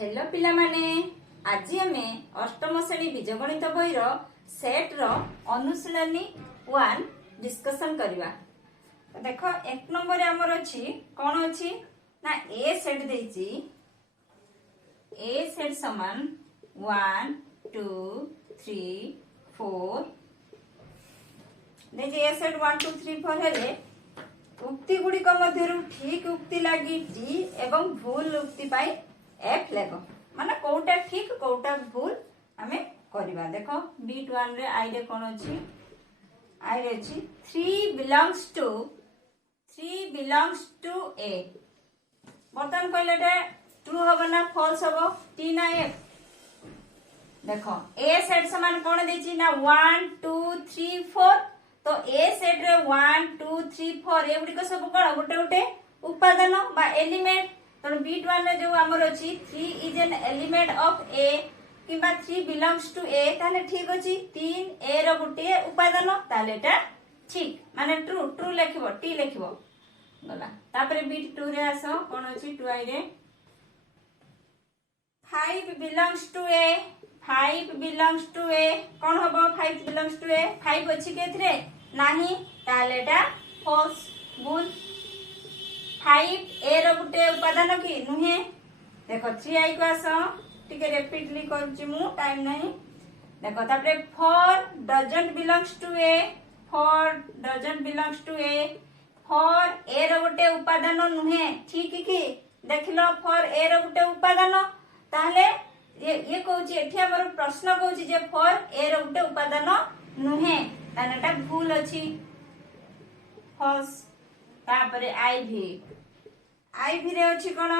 Hello पिला माने आज आमे अष्टम श्रेणी बीजगणित बही सेट रो अनुशीलनी 1 डिस्कशन करवा। देख एक नंबर आमर अच्छी कौन अच्छी ना ए सेट देची ए सेट समान 1 2 3 4 देखिए ए सेट 1 2 3 4 हेले उक्ति गुड़िक मध्यरु ठीक उक्ति लगी डी एवं भूल उक्ति पाई एफ लेख माने कोटा ठीक कोटा भूल हमें करवा। देखो B1 रे आई रे कौन अच्छी आई रे अच्छी 3 belongs to A बर्तन कहले ट्रू हबो ना फॉल्स हबो टी ना एफ। देखो ए सेट समान कौन देची ना 1 2 3 4 तो ए सेट रे 1 2 3 4 ए गुडी को सब कोन गोटे गोटे उपादान बा एलिमेंट। तो B1 रे जो हमर अछि 3 is an element of A किबा 3 belongs to A ताले ठीक अछि 3 ए रो गुटे उपादान ताले एटा ठीक माने ट्रू ट्रू लिखिबो टी लिखिबो गला। तापरे B2 रे आसो कोन अछि 2i रे 5 belongs to A 5 belongs to A कोन हबो 5 belongs to A 5 अछि केथरे नाही ताले एटा फॉल्स भूल 5 ए रो गुटे उपादान की नुहे। देखो 3i को आसो टिके रिपीटली करछि मु टाइम नहीं। देखो तापरे 4 doesn't belongs to A 4 doesn't belongs to A 4 ए रो गुटे उपादान नुहे ठीक की देखिलो 4 ए रो गुटे उपादान ताले ये कहउछि एठी हमर प्रश्न कहउछि जे 4 ए रो गुटे उपादान नुहे तानेटा भूल अछि फॉल्स। तापरे आईवी रे अछि कोन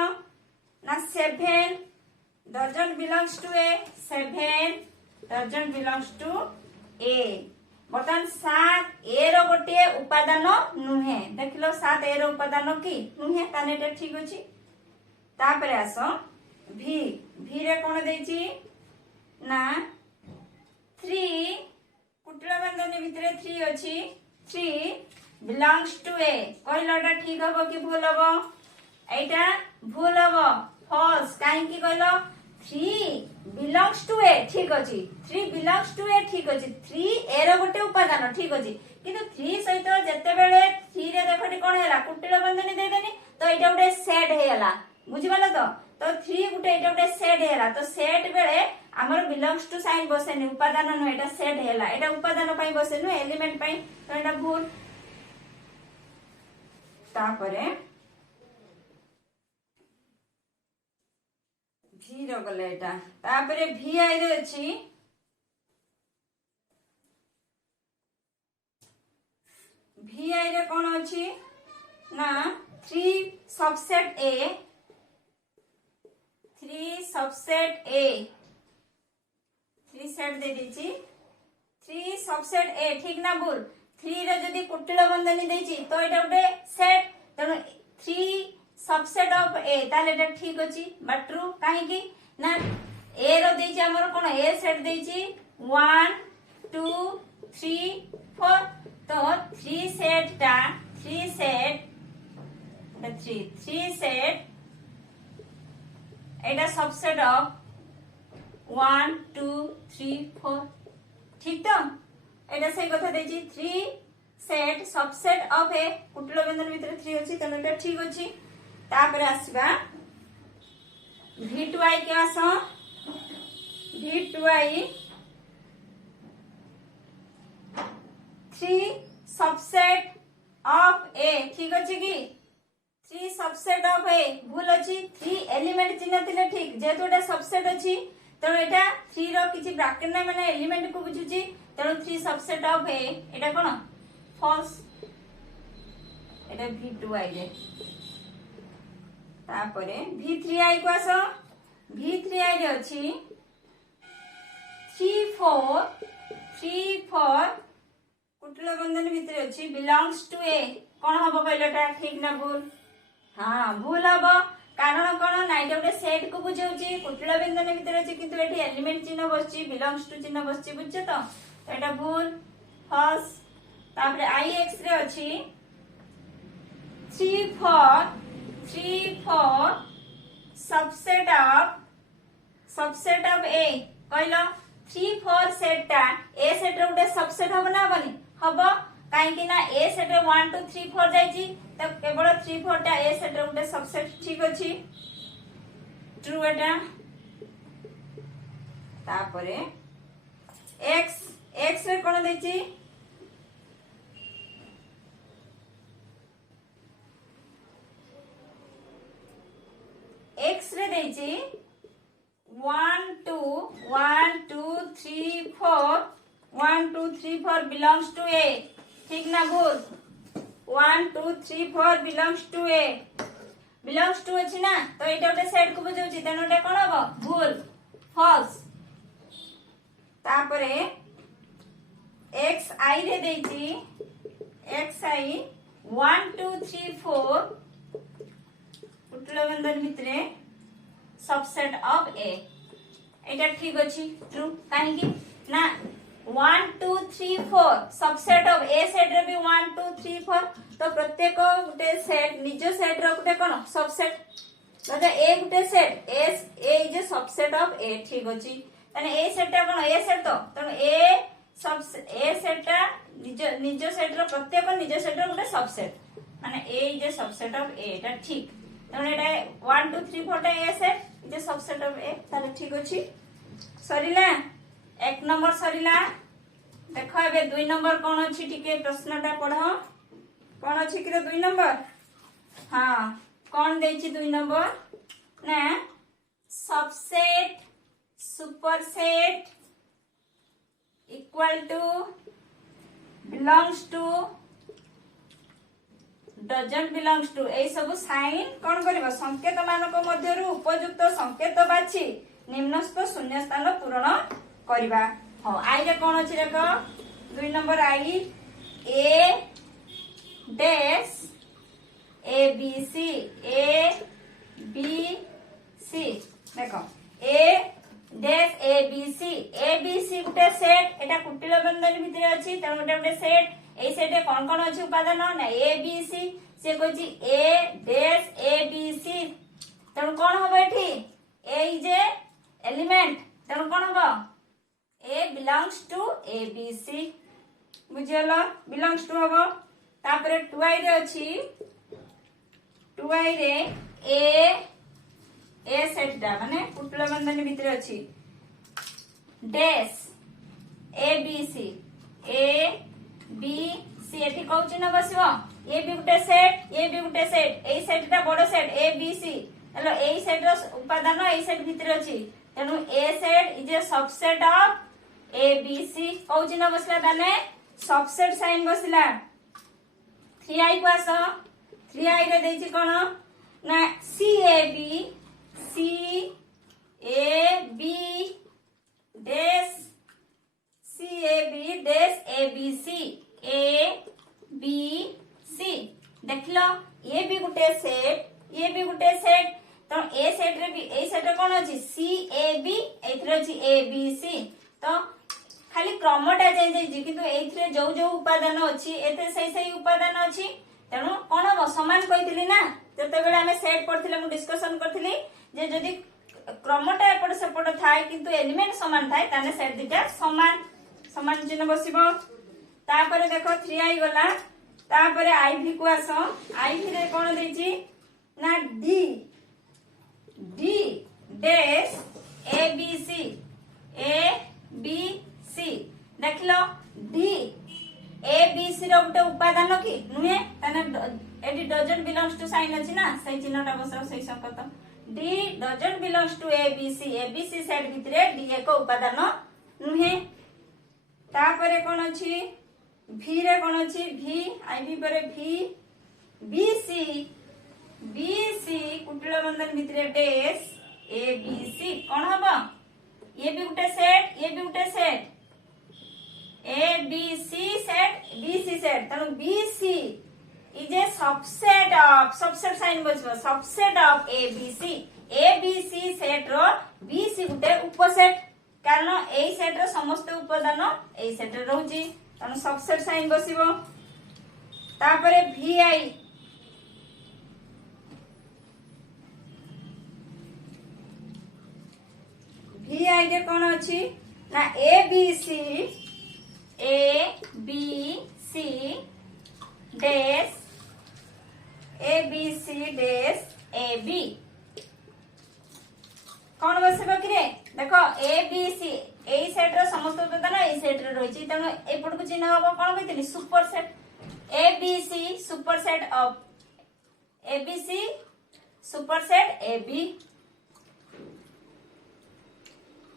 ना 7 doesn't belongs to A 7 doesn't belongs to A बर्तन 7 ए रो गोटे उपादान नुहे देखिलो 7 ए रो उपादान की नुहे तानेटा ठीक अछि। तापरे आसो भी रे कोन देछि ना 3 कुटला बंधन भितरे 3 अछि 3 belongs to A कहलोटा ठीक हबो कि भूल हबो एटा भूल हबो फॉल्स काहे कि कहलो 3 belongs to A ठीक अछि 3 belongs to A ठीक अछि 3 ए रो गोटे उपादान ठीक अछि किंतु 3 सहित जते बेले 3 रे देखोटी कोन हैला कुटला बंधन दे देनी तो एटा गोटे सेट हेला बुझिबाला तो 3 गोटे एटा गोटे सेट हेला तो सेट बेले हमर belongs to साइन बसेनी उपादान न एटा सेट हेला एटा उपादान पई बसेनु एलिमेंट पई तो एटा भूल। तापरे भी रो गले एटा तापरे भी आई रे अछि भी आई रे कोन अछि ना 3 subset A 3 subset A 3 set दे दीची 3 सबसेट A ठीक ना भूल 3 रे जदी कुटिल बंधनी देची तो एटा उडे सेट तनो 3 सबसेट ऑफ A ताले एटा ठीक अछि बा ट्रू काहे कि ना A रो देची हमर कोन A सेट देची 1 2 3 4 तो 3 set 3 set Etah subset of 1 2 3 4 ठीक तो एटा सही कथा देची 3 सेट सबसेट ऑफ ए कुटलो बंधन भितर 3 अछि तनो एटा ठीक अछि। तापर आसीबा V2i के आसो V2i 3 सबसेट ऑफ A ठीक अछि कि 3 सबसेट ऑफ A भूल अछि 3 एलिमेंट चिन्ह थिले ठीक जेतो एटा सबसेट अछि तो एटा 3 रो किछि ब्रैकेट नै माने एलिमेंट को बुझुची तो 3 subset of A Etah cone false Etah V2i रे। तापरे V3i को आसो V3i रे अछि 3 4 कुटलो बंधन भितर अछि belongs to A कोन हबो कहलेटा ठीक ना भूल हां भूल हबो कारण कोन ना एटा गोटे सेट को बुझौची कुटलो बंधन भितर अछि किंतु एठी एलिमेंट चिन्ह बसची belongs to चिन्ह बसची बुझछ तो एटा भूल फॉल्स। तापरे Ix रे अछि 3 4 सबसेट ऑफ सबसेट ऑफ ए कहलो 3 4 सेट टा ए सेट रो गुटे सबसेट हो ना बनी हबो काहे ना ए सेट रे 1 2 3 4 जाईची त केवल 3 4 टा ए सेट रो गुटे सबसेट ठीक अछि ट्रू एटा तापरे x रे कोन देची x रे देची 1 2 1 2 3 4 1 2 3 4 belongs to a ठीक ना भूल 1 2 3 4 belongs to a belongs to अछि ना तो एटा ओटे सेट को बुझौची तेनो ओटे कोन हबो भूल false तापरे x i रे देची x i 1 2 3 4 उठलो बंधन भितरे सबसेट ऑफ ए एटा ठीक अछि ट्रू काहे कि ना 1 2 3 4 सबसेट ऑफ ए सेट रे भी 1 2 3 4 तो प्रत्येक गुटे सेट निज सेट रो गुटे कोन सबसेट मतलब ए गुटे set A is subset of A ठीक अछि तने ए सेट टा कोन ए सेट तो तने ए सेट टा निज सेट रो प्रत्येक निज सेट रो गुटे सबसेट माने ए इज सबसेट ऑफ ए एटा ठीक तने एटा 1 2 3 4 टा ए सेट इज सबसेट ऑफ ए ताले ठीक अछि सरिला एक नंबर सरिला देखो एबे 2 नंबर कोन अछि ठीके प्रश्नटा पढो कोन अछि कि 2 नंबर हां कोन देछि 2 नंबर ना subset superset equal to belongs to doesn't belongs to A सब साइन कोन करबो संकेत मानक मध्यरु उपयुक्त संकेत बाछि निम्नस्थ शून्य स्थान पूर्ण करबा हो आई रे कोन अछि देखो 2 नंबर आई A dash A B C देखो A dash A B C Gute set एटा कुटिल बंधन भितरे अछि त गुटे सेट ए सेट रे कोन कोन अछि उपादान ना ए बी सी से कहछि ए डैश ए बी सी त कोन होबो एठी ए इज ए एलिमेंट त कोन होबो A belongs to A B C बुझियलो बिलोंग्स टू होबो तापरे 2i रे अछि 2i रे ए सेट दा माने कुटला बंधन भितरे अछि डैश ए बी सी एठी को चिन्ह बसिबो ए बी गुटे सेट ए सेट दा बडो सेट ए बी सी हेलो ए सेट रो उपादान ए सेट भितरे अछि तेनु A set is a subset of A B C को चिन्ह बसला ताने सबसेट साइन बसला 3i को आसो 3i रे देछि कोन ना C A B dash dash A B C देखलो ये भी गुटे सेट तो ए सेट रे कोन अछि सी ए बी एथरे अछि ए बी सी तो खाली क्रमटा चेंज होई किंतु एथरे जो जो उपादान अछि एते सही उपादान अछि तेनु कोन हो समान कहितली ना जते बेले हमें सेट पढथिले मु डिस्कशन करथिली जे जदी क्रमटा एपड सेपड थाए किंतु एलिमेंट समान थाए ताने सेट दिटा समान चिन्ह बसिबो तापरे देखो 3i गला तापरे i को आसो i रे कोन देछि ना D dash A B C देखलो डी ए बी सी रो गुटे उपादान की नुहे तने AD doesn't belongs to sign अछि ना सही चिन्हटा बसाओ सही संकेत D doesn't belongs to A B C set भितरे डी एक उपादान नुहे तापरे कोन अछि भी रे कोन अछि भी आई भी परे भी बी सी कुटला बंधन भितरे डैश ए बी सी कोन हबो ये भी गुटे set A B C set तनु B C is a subset sign बसबो subset of A B C set रो बी सी गुटे उपसेट कारण ए सेट रो समस्त उपादान ए सेट रे रहउची तनु सबसेट साइन बसिबो तापरे vi आइडिया कौन अच्छी ना A B C dash A B C dash A B कौन बसब कि देख ए बी सी एई सेट रो समस्त उपादान एई सेट रे रहिछि तेणु एपट को चिन्ह हबो कौन कहितली super set A B C super set of A B C super set A B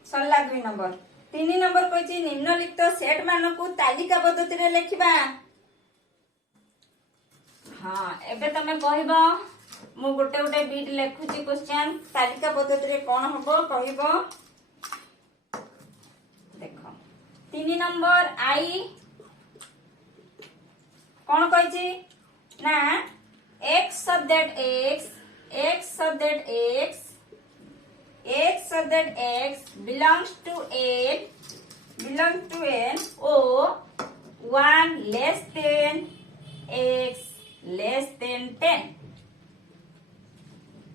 सरला 2 नंबर 3 नंबर कहिछि निम्नलिखित सेट मानकु तालिका पद्धति रे लिखिबा हां एबे तमे कहबो मु गोटे गोटे बीट लेखुची क्वेश्चन तालिका पद्धति रे कोन हबो कहबो देखो 3 नंबर आई कोन कहिछि ना x सब्जेक्ट x belongs to n o 1 less than x less than 10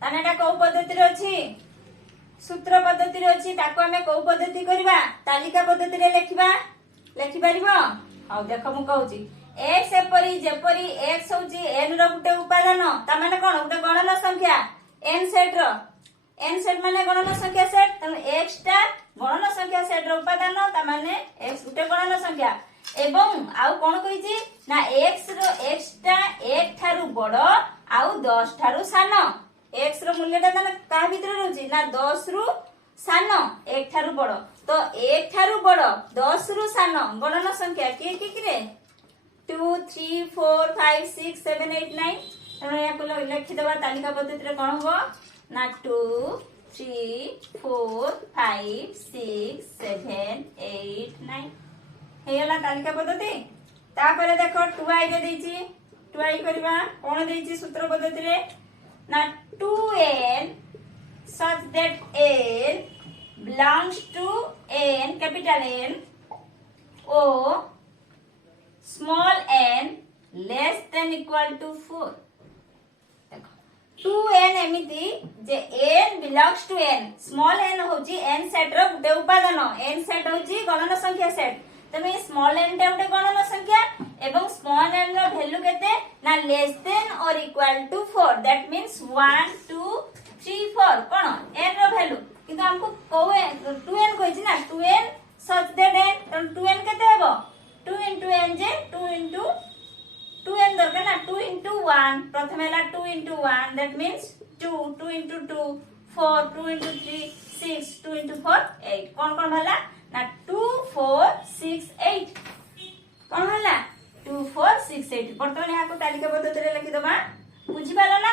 ताने एटा को पद्धति रे अछि सूत्र पद्धति रे अछि ताको हमें को पद्धति करबा तालिका पद्धति रे लिखि परिबो आ देखो मु कहूची x एपरी जेपरी x होची n रो गुटे उपादान ता माने कोन गुटे गणन संख्या n सेट माने गणन संख्या सेट तने x टा गणन संख्या सेट रो उपादान ता माने x गुटे गणन संख्या एवं आउ कोन कहिची ना x टा 1 थारु बडो आउ 10 थारु सानो x रो मूल्य ता का भीतर रहउची ना 10 रु सानो 1 थारु बडो तो 1 थारु बडो 10 रु सानो गणन संख्या के रे 2 3 4 5 6 7 8 9 तने या को लिखि देबा तालिका पद्धति रे कोन हो ना 2 3 4 5 6 7 8 9 हेला तालिका पद्धति तापरे देखो 2i रे देछि 2i करबा कोन देछि सूत्र पद्धति रे ना 2n such that n belongs to n capital N o small n less than equal to 4 2n एमिति जे n belongs to n small n होची n सेट रो गुटे उपादान n सेट होची गणन संख्या सेट तमे स्मॉल n टा गुटे गणन संख्या एवं स्मॉल n रो वैल्यू केते ना लेस देन और इक्वल टू 4 दैट मींस 1 2 3 4 कोन n रो वैल्यू किंतु हमको को 2n कहिछि ना 2n such that n 2n केते हेबो 2 into n जे 2 into 2n दरकार ना 2 into 1 प्रथम हैला 2 into 1 that means 2 2 into 2 4 2 into 3 6 2 into 4 8 कोन भला ना 2 4 6 8 कोन हला 2 4 6 8 वर्तमान यहाँ को तालिका पद्धति रे लिखि दबा बुझि पाला ना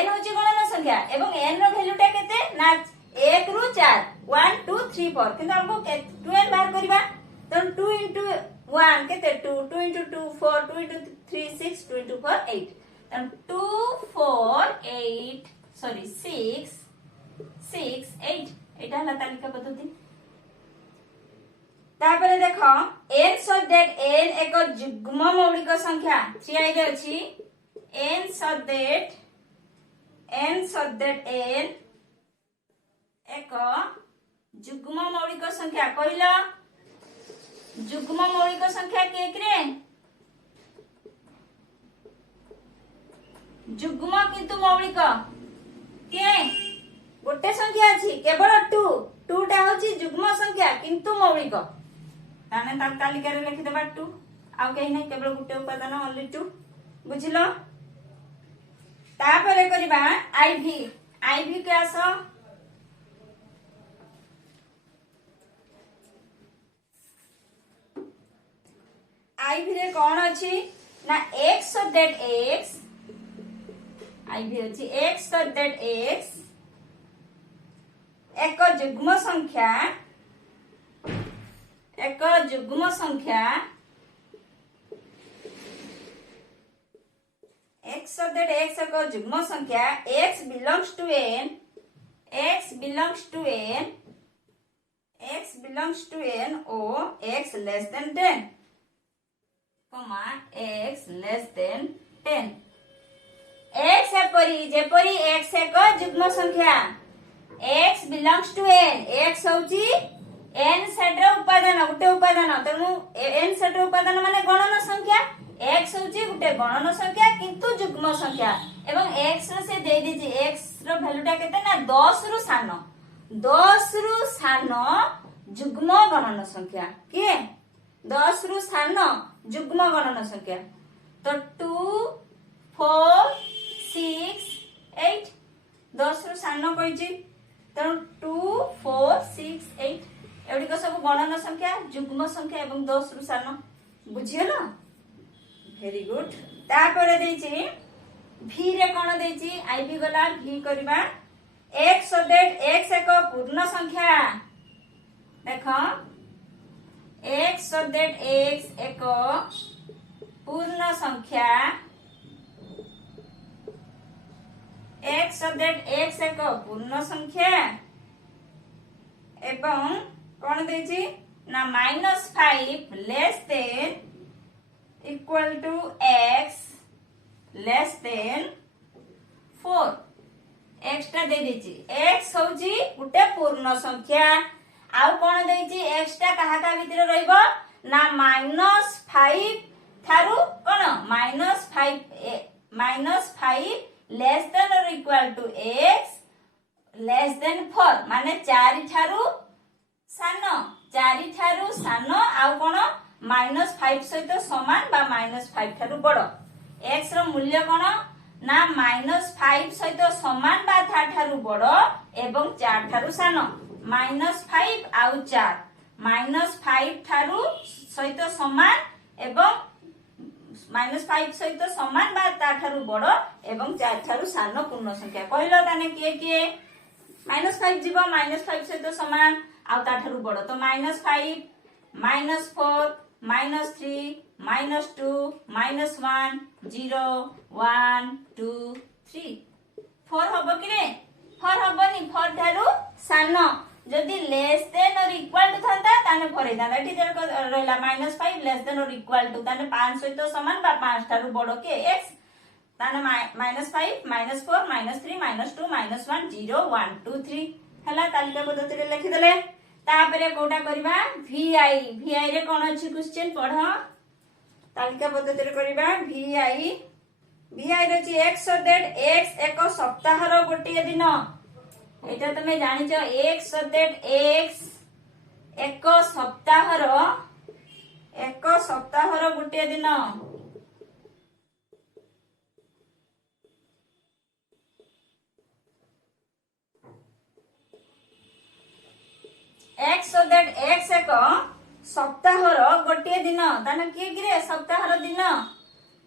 n होची गणन संख्या एवं n रो वैल्यू टा केते ना 1 रु 4 1 2 3 4 किंतु हमको 2n बाहर करबा तो 2 into 1 केते 2 2 into 2 4 2 into 3 6 2 into 4 8 then 2 4 8 sorry 6 6 8 एटा हला तालिका पद्धति तापरे देखो n such that n एक युग्म मौलिक संख्या 3i रे अछि n such that n एक युग्म मौलिक संख्या कहिला युग्म मौलिक संख्या के रे युग्म किंतु मौलिक के गोटे संख्या अछि केवल 2 टा होची युग्म संख्या किंतु मौलिक ताने तालिका रे लिखि देबा 2 आ कहि नै केवल गोटे उपादान ओनली 2 बुझिलो तापरे करबा आईवी के आसो आईवी रे कोन अछि ना x so that x आईवी अछि x so that x एक युग्म संख्या x so that x एक युग्म संख्या x belongs to n o x less than 10 x less than 10 x एपरी जेपरी x एक युग्म संख्या x belongs to n x होची n सेट रो उपादान गुटे उपादान तेणु n सेट रो उपादान माने गणन संख्या x होची गुटे गणन संख्या किंतु युग्म संख्या एवं x रो से दे दीची x रो वैल्यूटा केते ना 10 रु सान 10 रु सान युग्म गणन संख्या के 10 रु सान युग्म गणन संख्या तो 2 4 6 8 10 रु सान कहिची तेणु 2 4 6 8 एवढी को सब गणन संख्या युग्म संख्या एवं 10 रु सान बुझियलो वेरी गुड तापर देछि v रे कोन देछि आईबी गला v करबा x so that x एक पूर्ण संख्या देखो x so that x एक पूर्ण संख्या x so that x एक पूर्ण संख्या एवं कौन देछि ना -5 less than equal to x less than 4 x टा दे देछि x होची गुटे पूर्ण संख्या आउ कोन देछि x टा कहा का भीतर रहइबो ना -5 थारु कोन -5 लेस देन और equal to x less than 4 माने 4 थारु सान आउ कोन -5 सहित समान बा -5 थारु बड़ x रो मूल्य कोन ना -5 सहित समान बा थारु बड़ एवं 4 थारु सान -5 आउ 4 -5 थारु सहित समान एवं -5 सहित समान बा थारु बड़ एवं 4 थारु सान पूर्ण संख्या कहलो ताने के -5 जीवो -5 सहित समान आउ थारु बड़ तो -5 -4 -3 -2 -1 0 1 2 3 4 हबो कि रे 4 हबोनी 4 थारु सान जदि लेस देन और इक्वल टू थांता ताने 4 हेता एठी रहला -5 लेस देन और इक्वल टू ताने 5 सहित समान बा 5 थारु बड़ के x ताने -5 -4 -3 -2 -1 0 1 2 3 हला तालिका पद्धति रे लिखि देले तापरे कोटा करबा vi रे कोन अछि क्वेश्चन पढ तालिका पद्धति रे करबा vi रे अछि x so that x एक सप्ताह रो गोटे दिन एटा तमे जानि छ x so that x एक सप्ताह रो गोटे दिन x so that x एक सप्ताह रो गोटे दिन ताने के गिरे सप्ताह रो दिन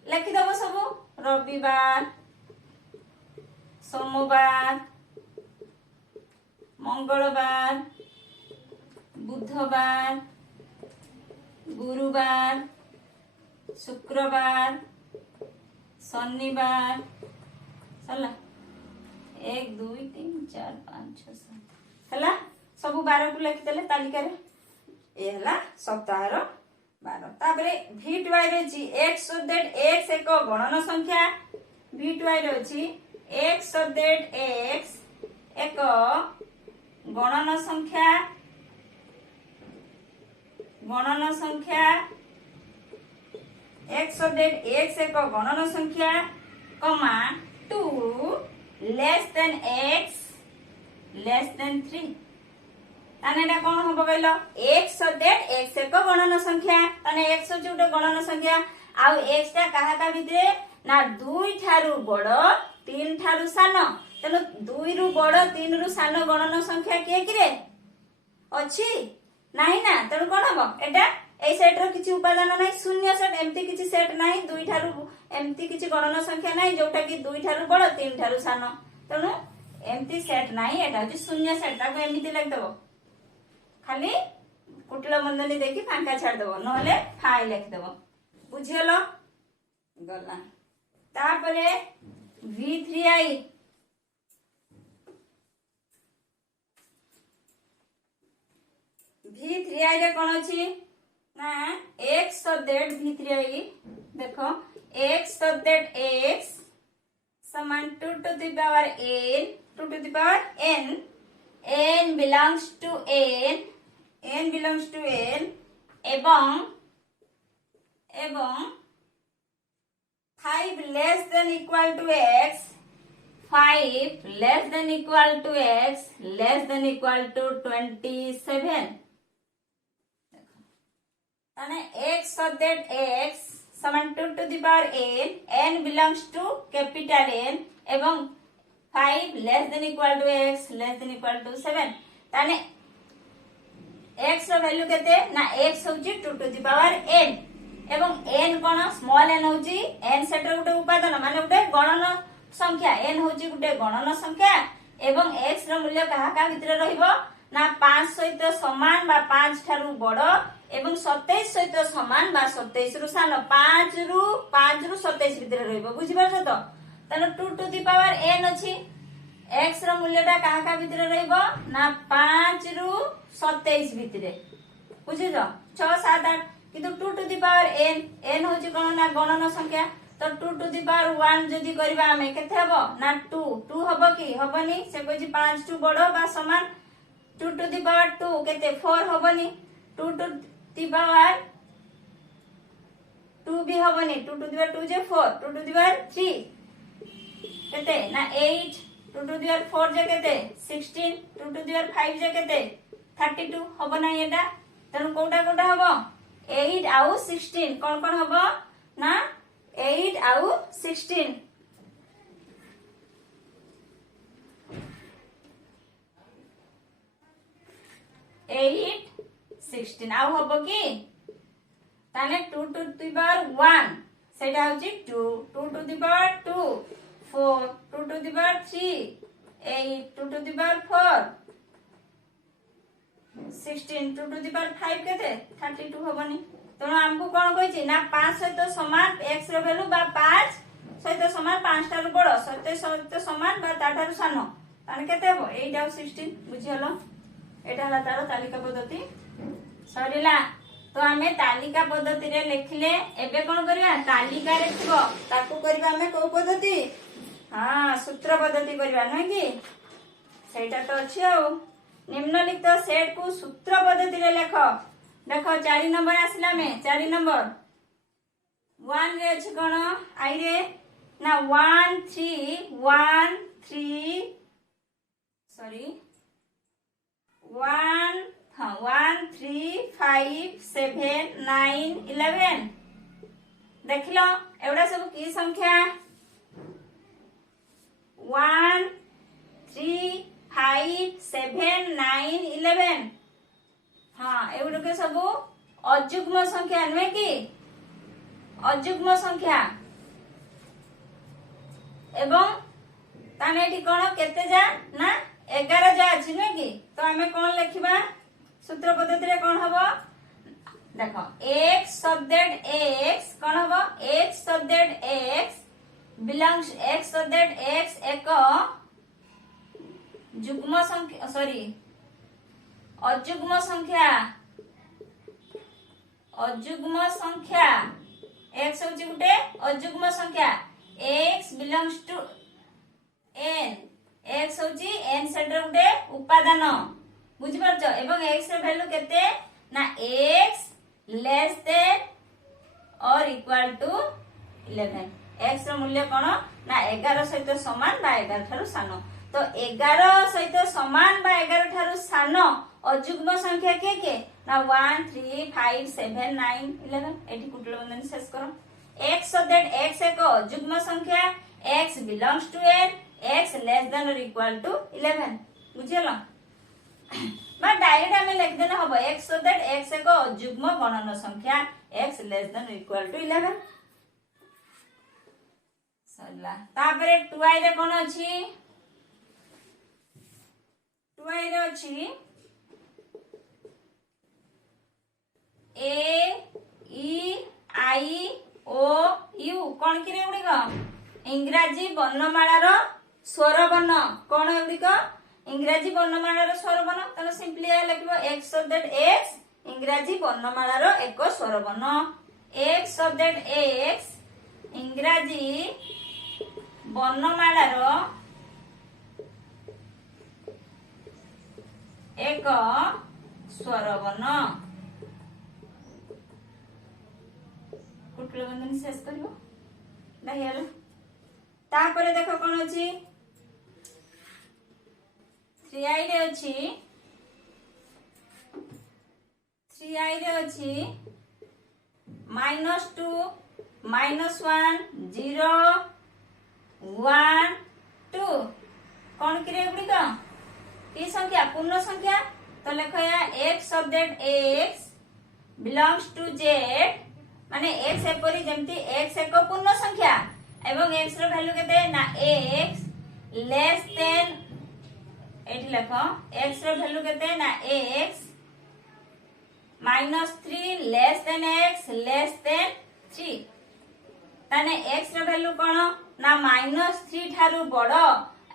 लिखि दबो सब रविवार सोमवार मंगलवार बुधवार गुरुवार शुक्रवार शनिवार चला 1 2 3 4 5 6 7 हला सब 12 को लिखि देले तालिका रे ए हला सप्ताह रो 12 ताबरे v2 रे छी x so that x एक गणन संख्या v2 रे छी x so that x एक गणन संख्या x so that x एक गणन संख्या कमा 2 less than x less than 3 ताने एटा कोन होबो गइलो x so that x एक गणन संख्या ताने x होची उटे गणन संख्या आउ x टा काहा का भितरे ना 2 थारु बड़ 3 थारु सान तेनो 2 रु बड़ 3 रु सान गणन संख्या के किरे अछि नाही ना तेनो कोन होबो एटा ए सेट रो किछि उपादान नाही शून्य सेट एम्ति किछि सेट नाही 2 थारु एम्ति किछि गणन संख्या नाही जोटा कि 2 थारु बड़ 3 थारु सान तेनो एम्ति सेट नाही एटा होची शून्य सेट ताको एमिति लिख दबो खाली कुटला बंधनी देखि फांका छाड़ दबो नहले फाइ लिख दबो बुझियलो गला तापरे v3i रे कोन अछि ना x so that v3i देखो x so that x समान 2 to the power n 2 to the power n n belongs to n belongs to n এবং 5 less than equal to x 5 less than equal to x less than equal to 27 তাহলে x so that x সমান 2 to the power n belongs to capital N এবং 5 less than equal to x less than equal to 7 তাহলে x ର value কেতে না x হଉଛି 2 to the power n এবং n কোন small n হଉଛି n সেটার ଗୋଟେ উপাদান মানে ଗୋଟେ গণন সংখ্যা n হଉଛି ଗୋଟେ গণନ ସଂଖ୍ୟା ଏବଂ x ର ମୂଲ୍ୟ କାହା କାହା ଭିତରେ ରହିବ ନା 5 ସହିତ ସମାନ ବା 5 ଠାରୁ ବଡ ଏବଂ 27 ସହିତ ସମାନ ବା 27 ରୁ ସାନ 5 ରୁ 27 ଭିତରେ ରହିବ ବୁଝି ପାରୁଛ ତ ତାହେଲେ 2 to the power n ଅଛି x ର ମୂଲ୍ୟଟା କାହା କାହା ଭିତରେ ରହିବ ନା 5 ରୁ 27 ଭିତରେ ବୁଝିଛ 6 7 8 କିନ୍ତୁ 2 to the power n ହଉଛି କଣ ନା ଗଣନ ସଂଖ୍ୟା ତ 2 to the power 1 ଯଦି କରିବା ଆମେ କେତେ ହବ ନା 2 ହବ କି ହବନି ସେ କହିଛି 5 ଠୁ ବଡ ବା ସମାନ 2 to the power 2 କେତେ 4 ହବନି 2 to the power 2 ବି ହବନି 2 to the power 2 ଯେ 4 2 to the power 3 କେତେ ନା 8 2 to the power 4 ଯେ କେତେ 16 2 to the power 5 ଯେ କେତେ 32 ହବ ନା ଏଟା ତେଣୁ କୋଉଟା କୋଉଟା ହବ 8 ଆଉ 16 କଣ ହବ ନା 8 ଆଉ 16 8 16 ଆଉ ହବ କି ତାने 2 to the power 1 सेटा होची 2 2 to the power 2 4 2 to the power 3 8 2 to the power 4 16 2 to the power 5 केते 32 होबनी तनो हमको कोन कहै ना 5 सहित समान x रो वैल्यू बा 5 सहित समान 5 टार बड़ सहित समान बा ताठार सानो ताने केते हो 8 और 16 बुझियलो एटा हला तार तालिका पद्धति सरिला तो हमें तालिका पद्धति रे लिखले एबे कोन करबा तालिका रे थिबो ताकू करबा हमें को पद्धति हां सूत्र पद्धति करबा नै कि सेटा तो अछि आ निम्नलिखित सेट को सूत्र पद्धति रे लेख देखो 4 नंबर आसिला में 4 नंबर 1 रे अछि कोन आई रे ना 1 3 सॉरी 1 3 5 7 9 11 देखिलो एवडा सब की संख्या 1 3 5 7 9 11 हाँ एवडा के सब अयुग्म संख्या नुहे कि अयुग्म संख्या एवं ताने एठी कोन केते जा ना 11 जा अछि नुहे कि तो हमें कोन लिखिबा सूत्र पद्धति रे कोन हबो देखो x सब्जेक्ट x कोन हबो x सब्जेक्ट x बिलोंग्स x सब्जेक्ट x एक युग्म संख्या सॉरी अयुग्म संख्या x होची गुटे अयुग्म संख्या x belongs to n x होची n सेट गुटे उपादान बुझि परछो एवं x रे वैल्यू केते ना x लेस देन और इक्वल टू 11 x रो मूल्य कोन ना 11 सहित समान बा 11 थारु सानो तो 11 सहित समान बा 11 थारु सानो अयुग्म संख्या के ना 1 3 5 7 9 11 एठी कुटलो बंधन शेष करो x so that x एक अयुग्म संख्या x belongs to n x less than or equal to 11 बुझियलो बा डायरेक्ट हमें लिख देना हबो x so that x एक अयुग्म गणन संख्या x less than or equal to 11 सरला तापरे 2i रे कोन अछि 2i रे अछि a e i o u कोन कि रे उडी को इंग्रजी वर्णमाला रो स्वर वर्ण कोन उडी को इंग्रजी वर्णमाला रो स्वर वर्ण तनो सिंपली लिखबो x सब्जेक्ट x इंग्रजी वर्णमाला रो एक स्वर वर्ण x सब्जेक्ट x इंग्रजी वर्णमाला रो एक स्वर वर्ण कुटिल बंधनी शेष करिवो देखिए तापर देख कौन अच्छी 3i रे अच्छी 3i रे अच्छी -2 -1 0 1 2 कौन कि गुड़िक कि संख्या पूर्ण संख्या तो लेख x सब्जेक्ट x बिलोंग्स टू z माने x एपरी जेमती x एक पूर्ण संख्या एवं x रो वैल्यू केते ना x लेस देन एठी लेख x रो वैल्यू केते ना x -3 less than x less than 3 ताने x रो वैल्यू कोन ना -3 ठारू बड़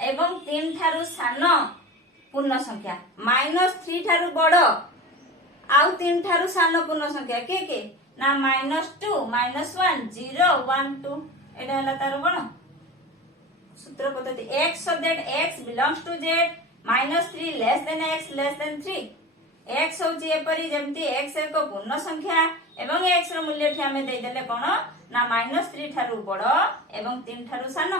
एवं 3 ठारू सान पूर्ण संख्या -3 ठारू बड़ आउ 3 ठारू सान पूर्ण संख्या के ना -2 -1 0 1 2 एटा हला तार कोन सूत्र पद्धति x सब्जेक्ट x belongs to z -3 less than x less than 3 x होची एपरी जेमती x एक पूर्ण संख्या एवं x रो मूल्य ठी हमें दे देले कोन ना -3 ठारू बड़ एवं 3 ठारू सान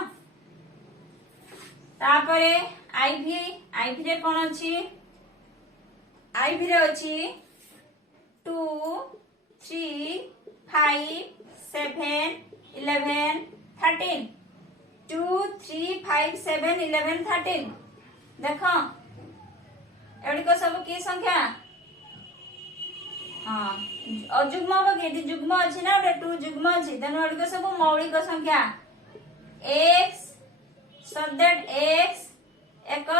तापरे आईवी रे कोन अछि आईवी रे अछि 2 3 5 7 11 13 2 3 5 7 11 13 देखो एडिको सब की संख्या हां अजुग्म हो के जुग्म अछि ना ओटे 2 जुग्म अछि तेनो एडिको सब मौलिक संख्या x सब्जेक्ट x एक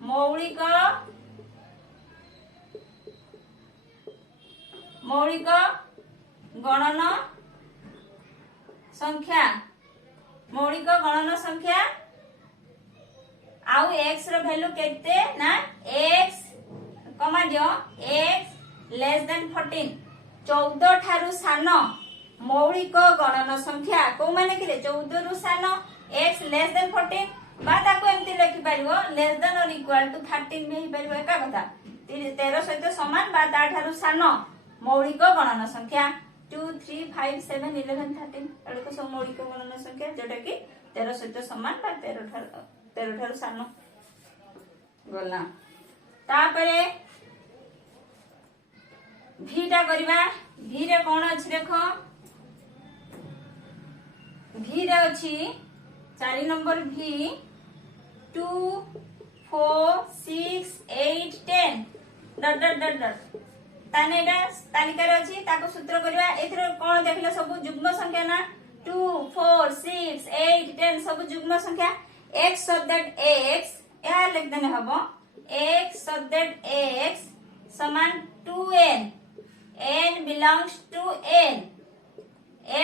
मौलिक गणन संख्या मौलिक गणन संख्या आउ x रो वैल्यू केते ना x कमा दियो x लेस देन 14 14 ठारू सान मौलिक गणन संख्या को माने कि 14 रु सान x लेस देन 14 बा ताको एमती लिखि परिवो लेस देन और इक्वल टू 13 में ही परिवो एका कथा 13 सहित समान बा ता ठारू सान मौलिक गणन संख्या 2 3 5 7 11 13 एडको सब मौलिक गणन संख्या जोटा कि 13 सहित समान बा 13 ठारू सान गला तापरे भीटा करबा भी रे कोन अछि देखो भी रे अछि 4 नंबर भी 2 4 6 8 10 डट डट डट डट तानेडा तालिका रे अछि ताको सूत्र करबा एथरो कोन देखले सब जुग्म संख्या ना 2 4 6 8 10 सब जुग्म संख्या x सब्जेक्ट x या लिख देने हबो x सब्जेक्ट x समान 2n n belongs to n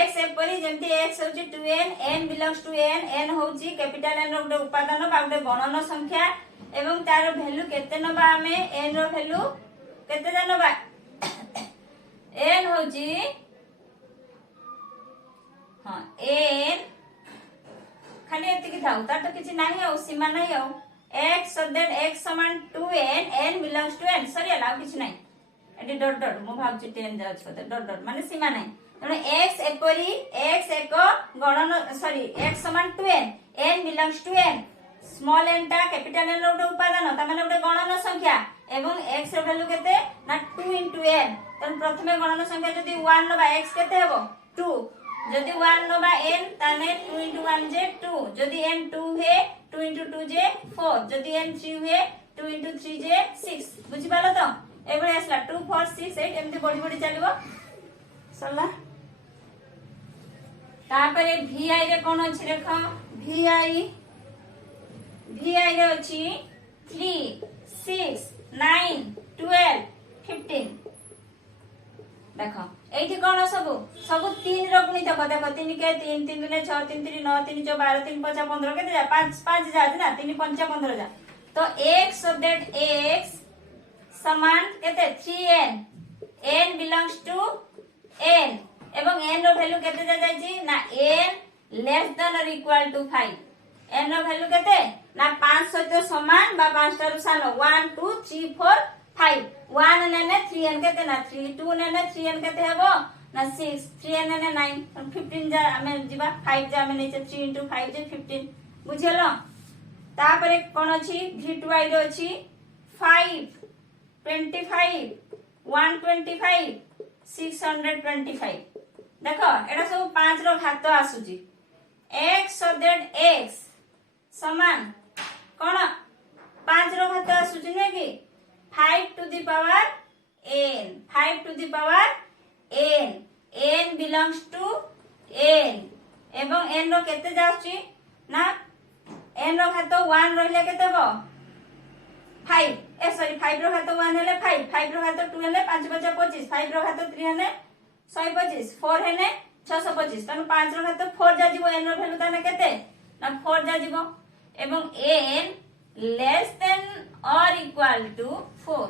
x एपरी जेमती x होची 2n n belongs to n n होची कैपिटल n रो गुटे उपादान बा गुटे गणन संख्या एवं तार वैल्यू केते नबा हमें n रो वैल्यू केते जानबा n होची हां n खाली एति कि थाउ ता तो किछि नाही औ सीमा नाही औ x सब्जेक्ट x समान 2n n belongs to n सरी लाउ किछि नाही एटी डॉट डॉट मु भाबछि 10 जा छ डॉट डॉट माने सीमा नाही तने x एपरी x एक गणन सॉरी x समान 2n n belongs to n small n ता कैपिटल n रो उपादान ता माने उटे गणन संख्या एवं x रो वैल्यू केते ना 2 into n तन प्रथमे गणन संख्या जदी 1 नबा x केते हेबो 2 जदी 1 नबा n ताने 2 into 1 जे 2 जदी n 2 हे 2 into 2 जे 4 जदी n 3 हे 2 into 3 जे 6 बुझि पालो तो एबळे आसला 2 4 6 8 एमती बढी बढी चलिबो सल्ला तापरे vi रे कोन अछि देखो vi रे अछि 3 6 9 12 15 देखो एठी कोन सब सब 3 रो गुणित देखो 3 के 3 3 ने 6 3 3 9 3 4 12 3 5 15 केते जा 5 5 जा ना 3 5 15 जा तो x सब्जेक्ट x समान केते 3n n belongs to n एवं n रो वैल्यू केते जा जाई छी ना n लेस देन और इक्वल टू 5 n रो वैल्यू केते ना 5 सहित समान बा 5 टारू सान 1 2 3 4 5 1 ने 3 एन केते ना 3 2 ने 3 एन केते हेबो ना 6 3 ने 9 15 जा हमें जीवा 5 जा हमें नीचे 3 * 5 जे 15 बुझियलो तापरे कोन अछि v2i रो अछि 5 25 125 625 देखो एटा सब 5 रो घात आसुची x सदेड x समान कोन 5 रो घात आसुची ने कि 5 to the power n 5 to the power n n belongs to n एवं n रो केते जाउची ना n रो घात 1 रहले केते हो 5 सॉरी 5 रो घात 1 हेले 5 5 रो घात 2 हेले 5 5 25 5 रो घात 3 हेले 125 4 हेले 625 तनु 5 रो घात 4 जा जीवो n रो वैल्यू ताने केते ना 4 जा जीवो एवं n लेस देन और इक्वल टू 4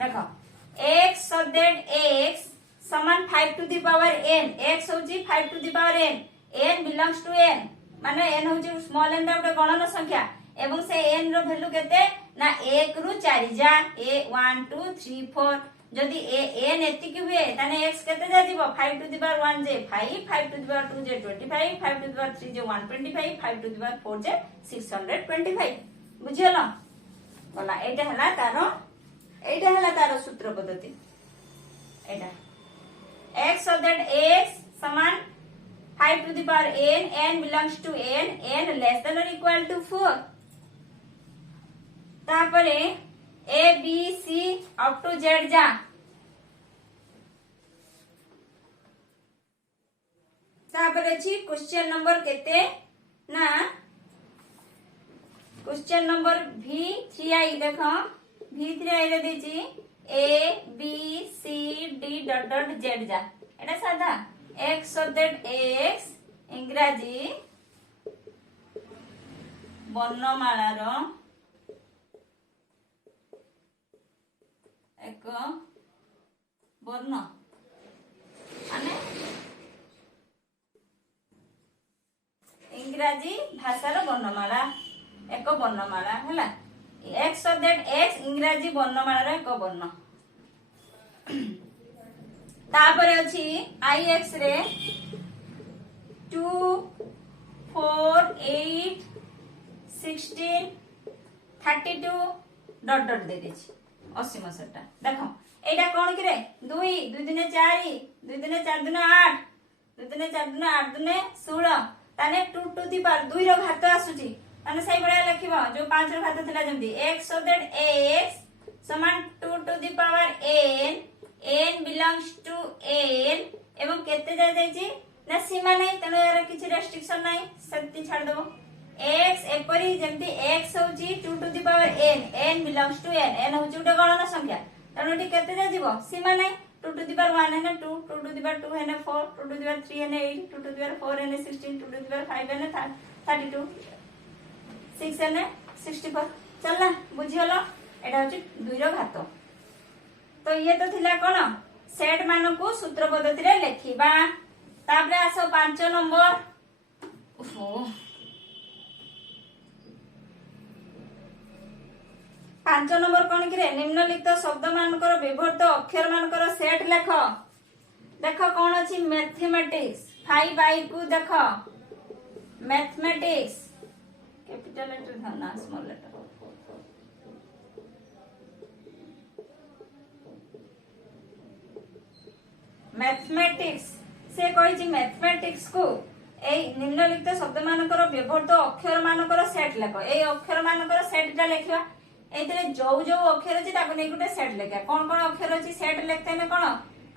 देखो x सदेड x समान 5 to the power n x होची 5 to the power n n belongs to n माने n होची स्मॉल n दा उटे गणन संख्या एवं से n रो वैल्यू केते ना 1 रु 4 जा a 1 2 3 4 जदि n एति कि हुए ताने x केते जा जीवो 5 टू द पावर 1 जे 5 5 टू द पावर 2 जे 25 5 टू द पावर 3 जे 125 5 टू द पावर 4 जे 625 बुझियलो बोला एटा हला तारो सूत्र पद्धति एटा x so that x समान 5 to the power n n belongs to n less than or equal to 4 तापरे a b c up to z जा तापरे छी क्वेश्चन नंबर केते ना क्वेश्चन नंबर v3i देखो v3i रे देची a b c d dot dot z जा एटा सादा x so that x इंग्रजी वर्णमालार एक वर्ण माने इंग्रजी भाषार वर्णमाला एक वर्णमाला हैला x so that x इंग्रजी वर्णमालार एक वर्ण तापरे अछि ix रे 2 4 8 16 32 डॉट डॉट दे देछि 80 मसटा देखो एटा कोन कि रे 2 2 दिने 4 2 दिने 4 दिने 8 2 दिने 4 दिने 8 दिने 16 ताने 2 टू दी पावर 2 रो घात आसुची ताने सही बढिया लिखिबो जो 5 रो घात थिला जंदी x so that x समान 2 to the power n n belongs to n एवं केते जा जायची ना सीमा नहीं तने यार किछि रेस्ट्रिक्शन नहीं सत्ती छाड़ दबो x एपरी जेंती x होची 2 to the power n n belongs to n n होची उटे गणना संख्या तनोटी केते जा जीवो सीमा नहीं 2 टू द पावर 1 है ना 2 2 टू द पावर 2 है ना 4 2 टू द पावर 3 है ना 8 2 टू द पावर 4 है ना 16 2 टू द पावर 5 है ना 32 6 है ना 64 चलना बुझियलो एटा होची 2 रो घात तो ये तो थिला कोन सेट मान को सूत्र पद्धति रे लेखिबा तापरे आसो 5 नंबर ओहो 5 नंबर कोन कि रे निम्नलिखित शब्द मानकर विभक्त अक्षर मानकर सेट लेख देखो कोन अछि मैथमेटिक्स 5i को देखो मैथमेटिक्स कैपिटल लेटर धना स्मॉल लेटर मैथमेटिक्स से कहि मैथमेटिक्स को ए निम्नलिखित शब्द मानकर व्यवहृत अक्षर मानकर सेट लेख ए अक्षर मानकर सेट टा लेखिबा एतरे जो जो अक्षर अछि ताको नै गुटे सेट लेखा कोन कोन अक्षर अछि सेट लेखते ने कोन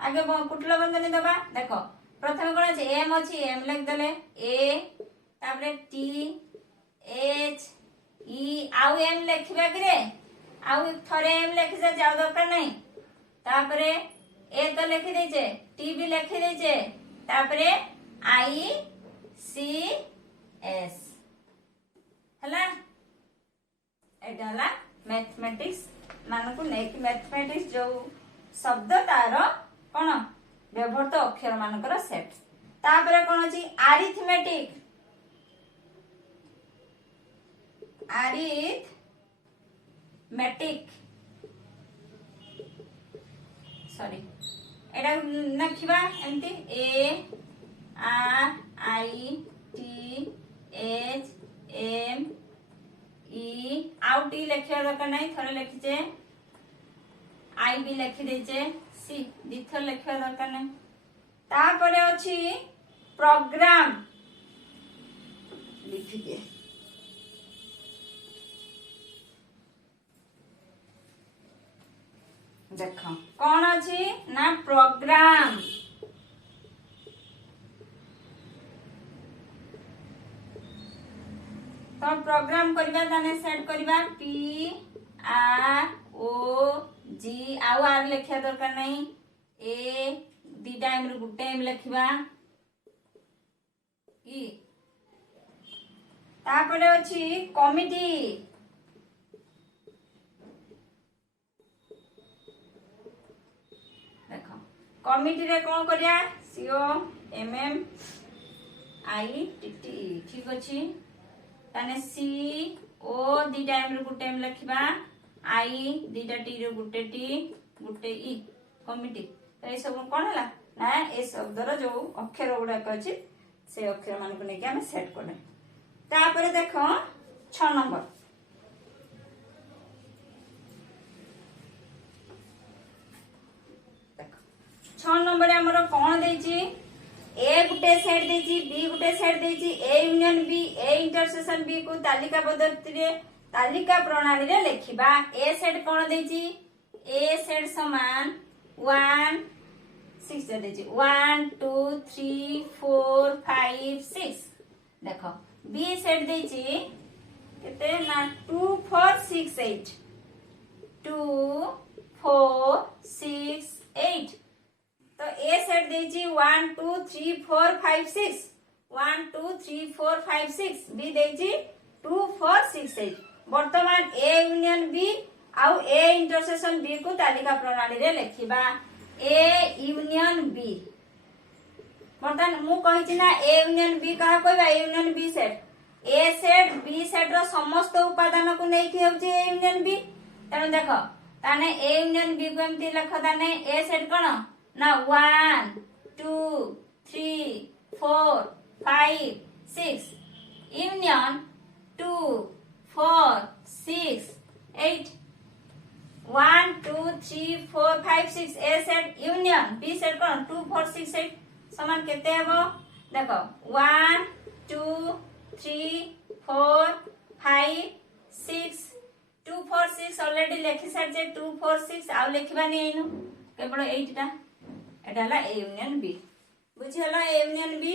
आगे कुटला बंधनी दबा देखो प्रथम कोन अछि एम अछि एम लेख देले ए तापरे टी एच ई आउ एम लेखिबा कि रे आउ थरे एम लेखि जा जाउ दरकार नै तापरे ए तो लिखि देचे टी भी लिखि देचे तापरे आई सी एस हला एटा हला मैथमेटिक्स मानकु नै कि मैथमेटिक्स जो शब्द तार कोन व्यवहृत अक्षर मानकर सेट तापरे कोन अछि अरिथमेटिक आरिथमेटिक सॉरी एटा लिखिबा एमती ARITHME आउ टी लिखिया दरकार नहीं थोड़े लिखीचे आई भी लिखी देचे सी दिथर लिखिया दरकार नहीं तापरे अछि प्रोग्राम लिखि दे देख कौन अछि ना प्रोग्राम तो प्रोग्राम करबा ताने सेट करबा PROG आउ आर लिखिया दरकार नहीं ए दी टाइम रे गुड टाइम लिखिबा ई तापरे अछि कमिटी देखो कमिटी रे कोन करिया COMMITT ठीक अछि ताने CO दी टाइम रे गुड टाइम लिखिबा आई दीटा टी रे गुटे टी गुटे ई कमिटी तो ये सब कोन हला ना ए शब्द रो जो अक्षर गुडा अछि से अक्षर मान को नेके हम सेट करने तापरे देखो 6 नंबर देखो 6 नंबर हमरो कोन देछि ए गुटे सेट देछि बी गुटे सेट देछि A union B A intersection B को तालिका पद्धति रे तालिका प्रणाली रे लिखिबा ए सेट कोन देछि ए सेट समान 1 6 देछि 1 2 3 4 5 6 देखो बी सेट देछि केते ना 2 4 6 8 2 4 6 8 तो ए सेट देछि 1 2 3 4 5 6 1 2 3 4 5 6 बी देछि 2 4 6 8 वर्तमान ए यूनियन बी आउ ए इंटरसेक्शन बी को तालिका प्रणाली रे लिखिबा ए यूनियन बी वर्तमान मु कहिछि ना ए यूनियन बी कहा कहबा A union B set A set B set रो समस्त उपादान को नै कि होछि ए यूनियन बी तने देखो ताने ए यूनियन बी को एमती लिख ताने ए सेट कोन ना 1 2 3 4 5 6 union 2 4 6 8 1 2 3 4 5 6 A set union B set कोन 2 4 6 8 समान केते हेबो देखो 1 2 3 4 5 6 2 4 6 ऑलरेडी लिखि सारजे 2 4 6 आउ लिखबानी एनु केवल 8 टा एटा हला ए यूनियन बी बुझी हला ए यूनियन बी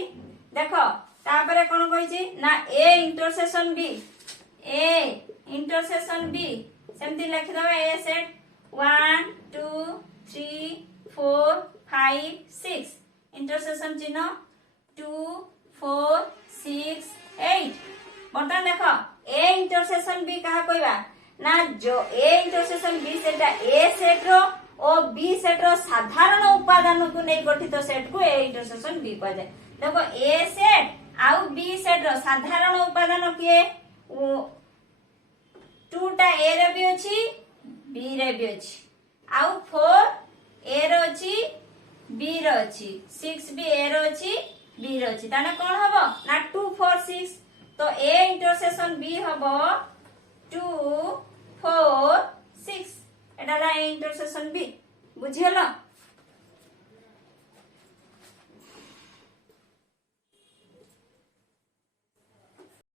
देखो तापरे कोन कहिछि ना ए इंटरसेक्शन बी सेमती लिखि दबा ए सेट 1 2 3 4 5 6 इंटरसेक्शन चिन्ह 2 4 6 8 बर्तमान देखो ए इंटरसेक्शन बी कहा कहबा ना जो ए इंटरसेक्शन बी सेटा ए सेट रो और बी सेट रो साधारण उपादान को नै गठित सेट को ए इंटरसेक्शन बी कहै जाय देखो ए सेट आउ बी सेट रो साधारण उपादान के 2 टा ए रे भी अछि बी रे भी अछि आउ 4 ए रो अछि बी रो अछि 6 भी ए रो अछि बी रो अछि ताने कोन हबो ना 2 4 6 तो ए इंटरसेक्शन बी हबो 2 4 6 एटा ला इंटरसेक्शन बी बुझियलो।